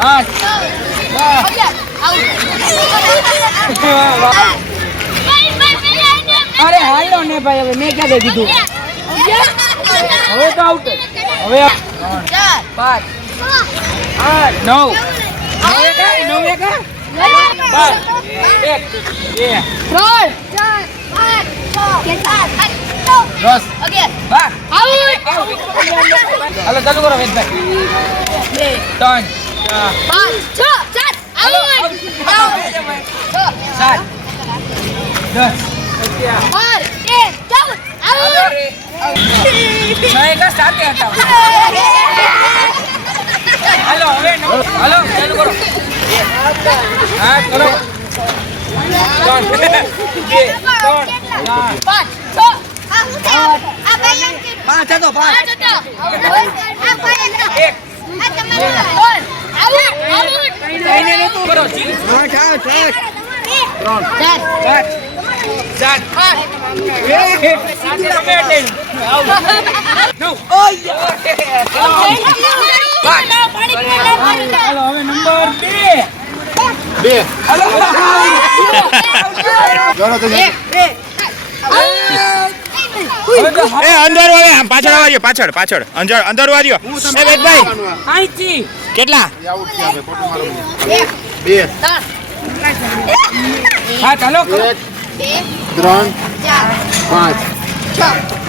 આઠ અરે હાલો ને ભાઈ હવે મેં ક્યાં દીધું? હવે તો આઉટ હવે પાંચ આઠ નવ. નવ એક બાર. એક. બે. ત્રણ. ચાર દસ. બાર. હાલો ચાલુ કરો વેદભાઈ. ત્રણ. સાત દસ હાલો રે છ એકા સાતે હતા હાલો હવે હાલો ચાલુ. કરો હા કરો પાંચ હતો પાંચ એક કહીને નહોતું કરો ચીલ હવે નંબર બે બે હાલો જોડો તો હવે તો એ અંદર વાળે પાછળ વાળ્યો પાછળ પાછળ. અંદર અંદર વાળ્યો એ વેદભાઈ અહીંથી. કેટલા? બે. હા ચાલો. એક ત્રણ પાંચ છ.